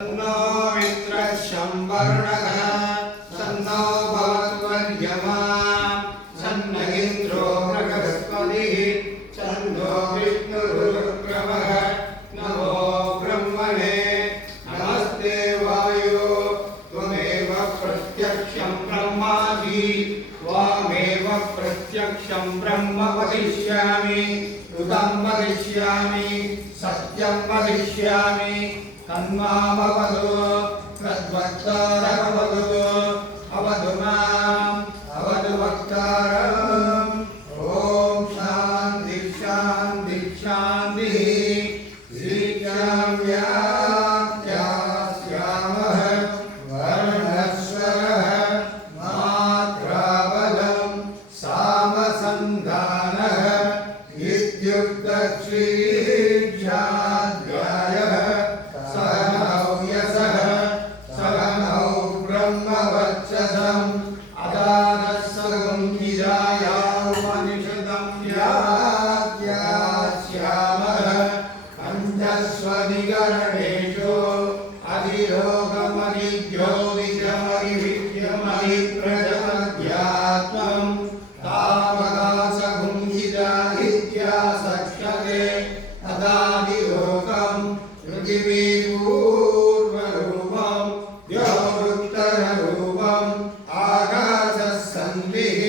तन्नो मित्रः शंवर्णः तन्नो भवत्वर्यमा तन्न इन्द्रो बृहस्पतिः तन्नो विष्णुरुक्रमः नमो ब्रह्मणे नमस्ते वायो त्वमेव प्रत्यक्षं ब्रह्मासि त्वामेव प्रत्यक्षं ब्रह्म वदिष्यामि ऋतं वदिष्यामि सत्यं वदिष्यामि तन्मामवदु तद्वक्तारमवदु अवदु माम् अवदु वक्तारम् ॐ शान्ति शान्ति शान्तिः श्रीकाम्यास्यामः वर्णस्वरः मात्राबलं सामसन्धानः इत्युक्तश्रीशाध्यायः स्वनिगरणेषु अधिरोगमधिज्योतिषमधिविद्यमधिप्रजमध्यात्मं तावकाशभुञ्जिता इत्यासक्ष्यते तदादिलोकं पृथिवीपूर्वरूपं द्यौरुत्तररूपम् आकाशस्सन्धिः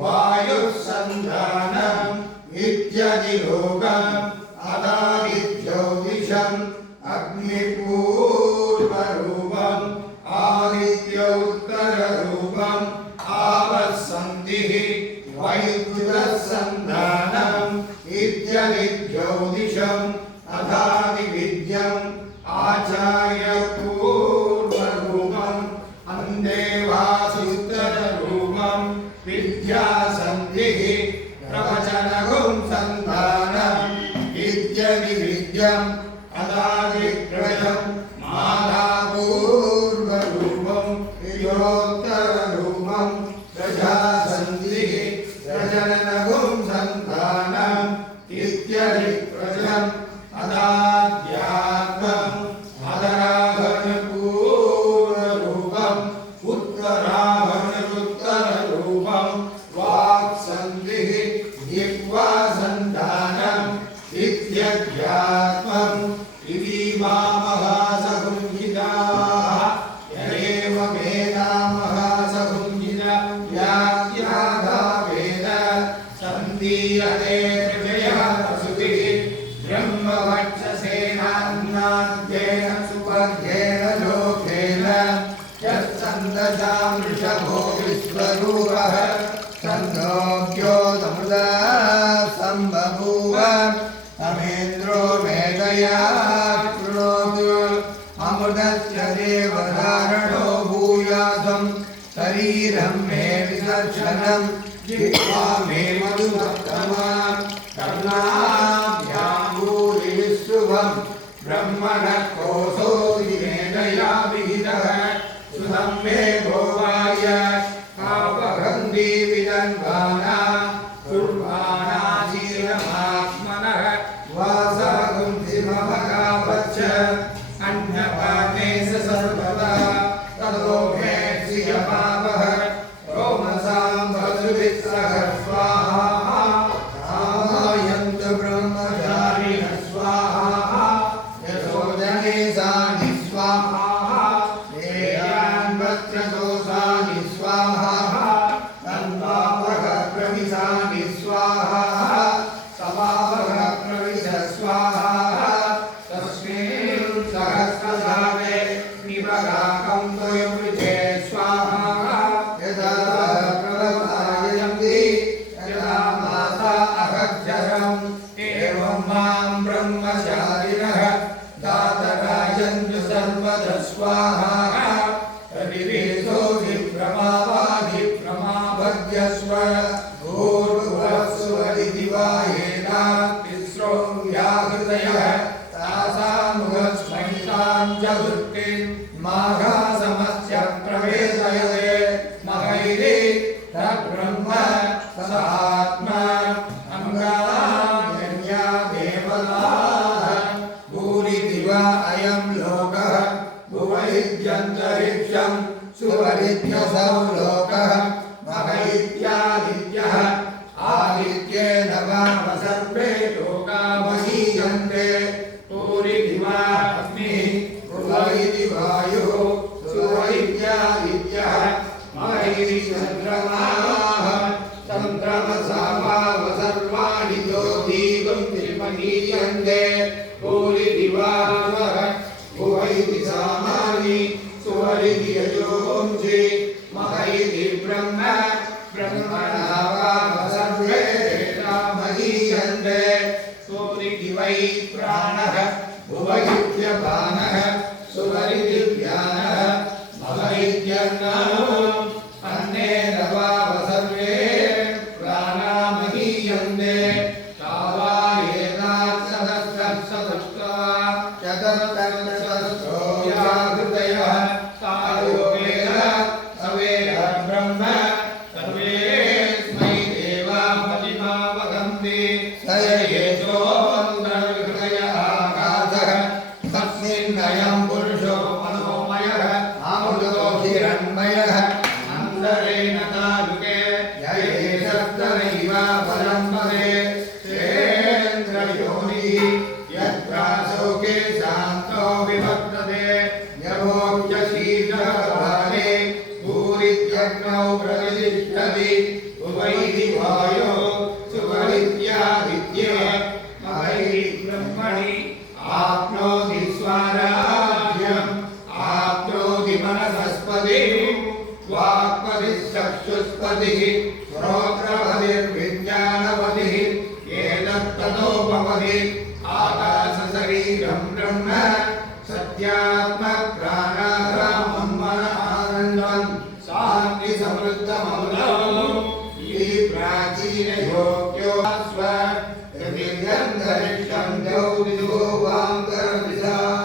वायुः सन्धानम् इत्यदिलोकम् अदादिज्योतिषम् अग्निपूर्वरूपम् आदित्योत्तररूपम् आवस्सन्धिः वैद्युतसन्धानम् इत्यदिज्योतिषम् अदादिविद्यम् आचार्यपूर्वरूपम् अन्देवासुत्तररूपम् विद्यासन्धिः प्रवचनगुं सन्धानम् इत्यदिविद्यम् अदादित्रयम् मालापूर्वरूपम् योत्तररूपम् प्रजासन्धिः प्रजननगुं सन्धानम् इत्यदित्रयम् अदाध्यात्मम् अदराभरणपूर्वरूपम् उत्तराभरणोत्तररूपम् वाक्सन्धिः जिह्वासन्धानम् इत्यध्यात्मम् इति महासभुञ्जिताः यदेव वेदामहासभुञ्जिता यात्यागा वेद सन्दीयते प्रजयः वसुभिः ब्रह्मवक्षसेनान्नाद्येन सुवर्गेण लोकेन यत्सन्दशा वृषभो विश्वरूपः छन्दोऽभ्योऽमृता सम्बभूव अमेन्द्रो वेदया कृणोतु अमृतस्य देवधारणो भूयासं शरीरं मे विदर्शनं जिह्वा मे मधुमत्तमा कर्णाभ्याम्बूरिविश्रुवं ब्रह्मणः कोशो वेदया विहितः सुतं मे भोगाय कापगन्धी विदन्वाना कुर्वाणाजीरमात्मनः वासगुंसिमभगावच्च अन्यपाने सर्वदा तदोभे श्रियपापः रोमसां वसुभिस्सह स्वाहा आयन्त ब्रह्मचारिणः स्वाहा यशोजनेशानि स्वाहा देयान्वच्चदोषानि स्वाहा तन्वापः प्रविशानि स्वाहा समापः प्रविश स्वाहा तस्मिन् सहस्रधावे निपगाकं द्वयमृजे स्वाहा यदा प्रलतायन्ति यदा माता अहज्जरम् एवं मां ब्रह्मचारिणः दातरायन्तु सर्वदा स्वाहा प्रमाभद्यस्व भूर्भुवस्वरिदिवायेना तिस्रो व्याहृतयः तासामुखस्मैतां च वृत्तिं माघासमस्य प्रवेशयते महैरे तद्ब्रह्म तदात्मा अंगान्या देवताः भूरिदिवा अयं लोकः इत्यन्तरिक्षं सुवरित्यसौलोकः मह इत्यादित्यः आदित्येन वाम सर्वे लोका महीयन्ते पूरिदिवा अग्निः पुर इति वायुः सुव इत्यादित्यः मह इति चन्द्रमाः चन्द्रमसा वाव सर्वाणि ज्योतिगुंसि महीयन्ते पूरिदिवा भुव इति सामानि सुव इति यजोंसि मह इति ब्रह्म ब्रह्मणा वाम सर्वे महीयन्ते सूरिति वै प्राणः भुव इत्यपानः सुव इति व्यानः मह इत्यन्नः अन्नेन वाम सर्वे प्राणा महीयन्ते तावा एतात्सहस्रसहस्रा चतुर्दशसहस्रो व्याहृतयः तायोगेन सवेद ब्रह्म सर्वेस्मै देवा महिमा वदन्ति स एषोऽन्तर्हृदय आकाशः तस्मिन्नयं पुरुषो मनोमयः अमृतो हिरण्मयः अन्तरेण तालुके यैषस्तनैव परं पदे सेन्द्रयोनिः यत्रासौके शान्तो विभक्तते यमोऽप्यशीतकाले भूरित्यग्नौ प्रतिष्ठति उभैः वायो सुवरित्यादित्ये महैः ब्रह्मणि आप्नोति स्वराज्यम् आप्नोति मनसस्पतिः वाक्पतिश्चक्षुष्पतिः श्रोत्रपतिर्विज्ञानपतिः एतत्ततो भवति आकाशशरीरं ब्रह्म सत्यात्मप्राणारामं मनः शान्ति समृद्धममृतम् इति प्राचीनयोग्यो स्व हृदिर्गन्धरिष्ठं द्यौर्दिवो वाङ्करविदाः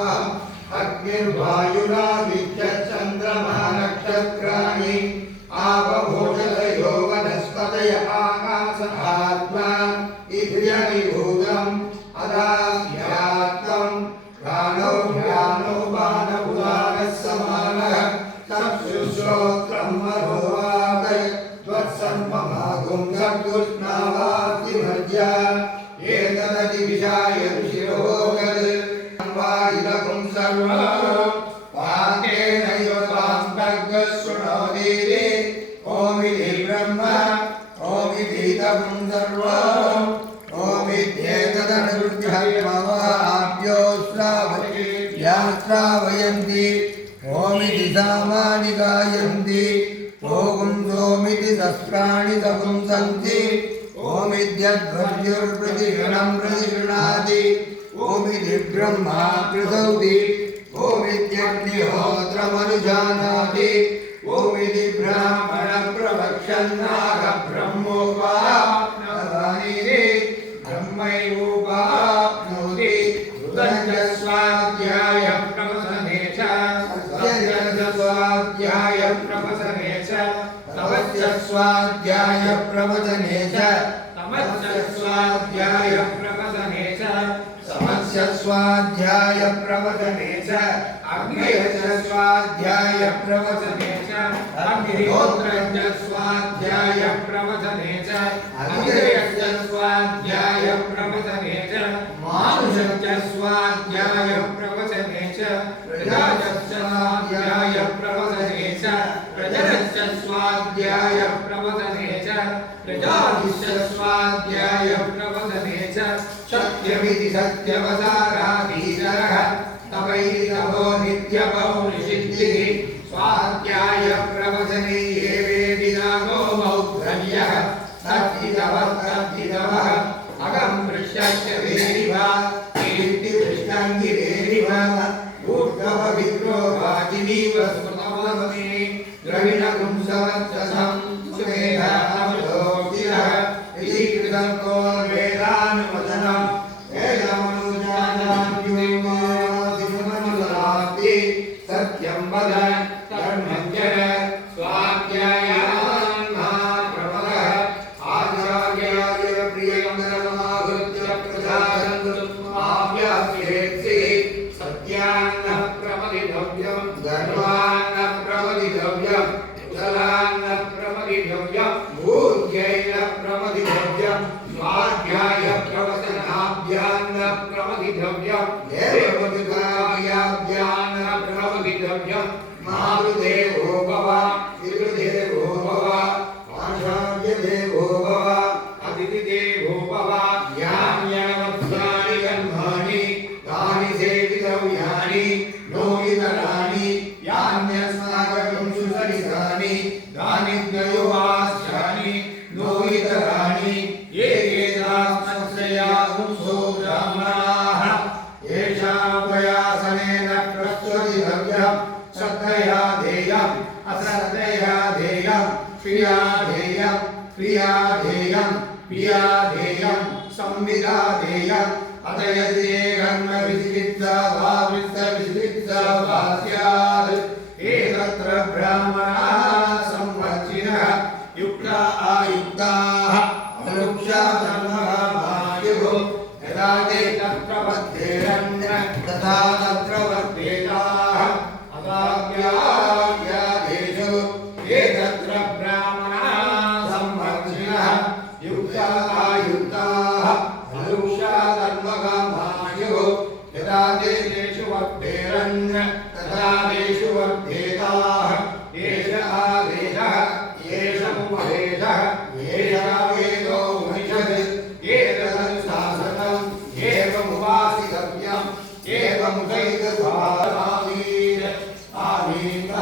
अग्निर्वायुना विद्यच्चन्द्रमा नक्षत्राणि आवभूषदयो वनस्पतय आकाश आत्मा इन्द्रियनिभूतम् अदास्यात्मं प्राणो ज्ञानो बाणउदानः समानः चक्षुश्रोत्रं मनोवातय त्वत्सर्वमागुं सद्गुष्णावादिभर्ज्य एतदतिविशाय ऋषिरोगद् वायुदकुं सर्वं वाक्येनैव त्वां शृणोतीति ओमिति ब्रह्म ओमितीदकुं सर्वम् ओमित्येतदनुगृह्यत्मवाप्यो श्रावयन्ति ओमिति सामानि गायन्ति ओगुं सोमिति सहस्राणि सपुंसन्ति ओमित्यध्वर्युर्प्रतिगणं प्रतिगृह्णाति ओमिति ब्रह्मा कृतौति ओमित्यग्निहोत्रमनुजानाति ओमिति ब्राह्मण प्रवक्षन्नाह ब्रह्मोपाप्नोति ब्रह्मैवोपाप्नोति स्वाध्याय प्रवसने च स्वाध्याय प्रवसने च तमस्य स्वाध्याय प्रवचने च तमस्य स्वाध्याय प्रवचने च समस्य स्वाध्याय प्रवचने च अग्निर्च स्वाध्याय प्रवचने च अग्निहोत्रस्य स्वाध्याय प्रवचने च अग्निर्च स्वाध्याय प्रवचने च मानुषस्य स्वाध्याय प्रवचने च प्रजास्य स्वाध्याय प्रवचने च प्रजनस्य स्वाध्याय प्रवचने च प्रजास्य स्वाध्याय प्रवचने च सत्यमिति सत्यवसाराधीशरः तपैतपो नित्यपौरुषिद्धिः स्वाध्याय प्रवचने ये वेदिनागो मौद्धर्यः तद्धितवः अगं पृष्ठस्य वेरिव कीर्तिपृष्ठं गिरेरिव ऊर्ध्व विग्रो वाजिनीव स्मृतमस्मि द्रविणपुंसवत्ससं सुमेधामृतोक्तिरः इति कृतं को वेदानुवचनम् वेदमनुजानान्योमादिमनुसराप्ति सत्यं वद धर्मं चर स्वाध्यायान्मा प्रमदः आचार्याय प्रियं धर्ममाहृत्य प्रचारं सत्यान्न प्रमदितव्यम् गर्वान्न प्रमदितव्यम् उदरान्न प्रमदितव्यम् भूर्यैन प्रमदितव्यम् स्वाध्याय प्रवचनाभ्यान्न प्रमदितव्यम् देवमुद्राभ्यान्न प्रमदितव्यम् मातृदेवो भव पितृदेवो भव आचार्यदेवो भव अतिथिदेवो भव यान्यावत्सानि कर्माणि तानि सेवितव्यानि नो इतराणि यान्यस्माकं सुसरितानि तानि त्रयोवास्यानि नो इतराणि ये एतास्मत्सया पुंसो ब्राह्मणाः येषां प्रयासनेन प्रस्तुतितव्यम् श्रद्धया ध्येयम् अश्रद्धया ध्येयम् क्रिया ध्येयम् क्रिया ध्येयम् क्रिया ध्येयम् संविदा ध्येयम् अतयते कर्म विचिकित्सा वा वृत्त विचिकित्सा वा स्यात् एतत्र ब्राह्मणाः संवर्जिनः युक्ता आयुक्ताः अनुक्षा धर्मः यदा ते तत्र वर्तेरन् तथा तत्र वर्तेताः अवाप्यादेषु ये तत्र ब्राह्मणाः संवर्जिनः युक्ता आयुक्ताः अनुक्षा धर्मकामायुः यदा ते तेषु वर्तेरन् तथा तेषु वर्तेताः एष आदेशः एष उपदेशः एष वेदो उपनिषत् एतदनुशासनम् एवमुपासितव्यम् एवमुदैतभारामीन् आमीन्